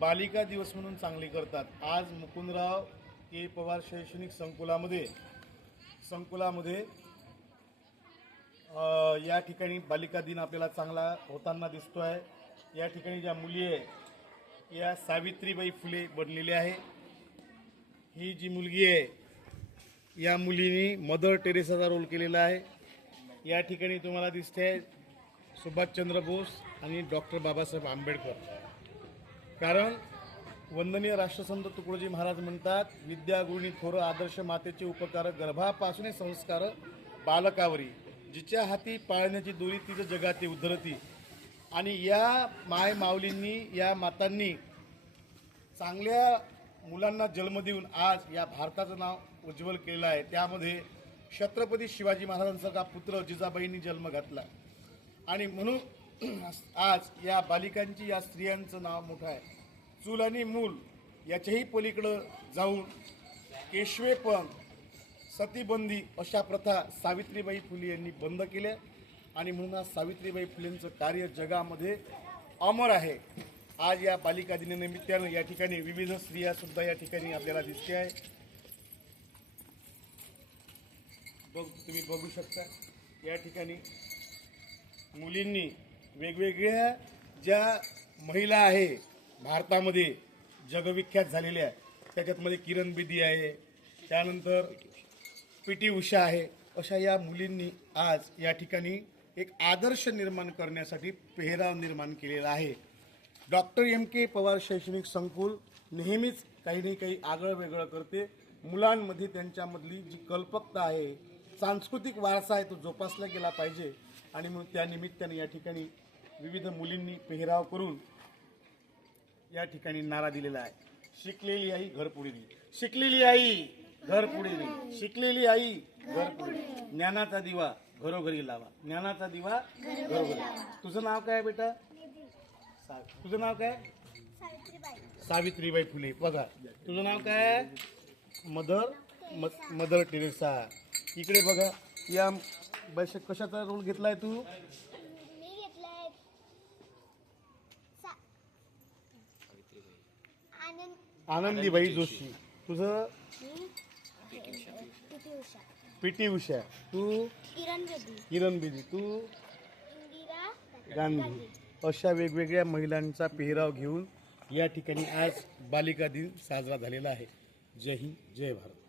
बालिका दिवस म्हणून चांगली करतात। आज मुकुंदराव के पवार शैक्षणिक संकुलामध्ये या ठिकाणी बालिका दिन आपल्याला चांगला होताना दिसतोय। या ठिकाणी ज्या मुली आहे या सावित्रीबाई फुले बनलेल्या आहे। ही जी मुलगी आहे या मुलीने मदर टेरेसाचा रोल केलेला आहे। या ठिकाणी तुम्हाला दिसते सुभाषचंद्र बोस आणि डॉक्टर बाबासाहेब आंबेडकर। कारण वंदनीय राष्ट्रसंत तुकडोजी महाराज म्हणतात, विद्यागुणी थोर आदर्श मातेचे उपकार, गर्भापासून संस्कार बालकावरी, जिच्या हाती पाळण्याची दोरी तिचं जगाते उद्धरती। आणि या माय माऊलींनी या मातांनी चांगल्या मुलांना जन्म देऊन आज या भारताचं नाव उज्ज्वल केलं आहे। त्यामध्ये छत्रपती शिवाजी महाराजांसारखा पुत्र जिजाबाईंनी जन्म घातला आणि म्हणून आज या बालिकांची या स्त्रियांचं नाव मोठं आहे। चूल आणि मूल याच्याही पलीकडं जाऊन केशवेपण सतीबंदी अशा प्रथा सावित्रीबाई फुले यांनी बंद केल्या आणि म्हणून आज सावित्रीबाई फुलेंचं कार्य जगामध्ये अमर आहे। आज या बालिका दिनानिमित्तानं या ठिकाणी विविध स्त्रिया सुद्धा या ठिकाणी आपल्याला दिसते आहे। तुम्ही बघू शकता या ठिकाणी मुलींनी वेगवेगळ्या ज्या महिला आहे भारतामध्ये जगविख्यात झालेल्या त्याच्यामध्ये किरण बेदी आहे, त्यानंतर पीटी उषा आहे, अशा या मुलींनी आज या ठिकाणी एक आदर्श निर्माण करण्यासाठी पेहराव निर्माण केलेला आहे। डॉक्टर एम के पवार शैक्षणिक संकुल नेहमीच काही ना काही आगळं वेगळं करते। मुलांमध्ये त्यांच्यामधली जी कल्पकता आहे, सांस्कृतिक वारसा आहे, तो जोपासला गेला पाहिजे आणि म्हणून त्या निमित्ताने या ठिकाणी विविध मुलींनी पेहराव करून या ठिकाणी नारा दिलेला आहे। शिकलेली आई घर पुढे नेईल, शिकलेली आई घर पुढे नेईल, शिकलेली आई घर पुढे, ज्ञानाचा दिवा घरोघरी लावा, ज्ञानाचा दिवा घरोघरी। तुझं नाव काय बेटा? तुझं नाव काय? सावित्रीबाई फुले। बघा तुझं नाव काय? Mother Teresa. इकडे बघा या कशाचा रोल घेतलाय तू? आनंदीबाई जोशी। तुझं? पीटी उषा। तू? किरण बेदी। तू? गांधी। अशा वेगवेगळ्या महिलांचा पेहराव घेऊन या ठिकाणी आज बालिका दिन साजरा झालेला आहे। जय हिंद, जय भारत।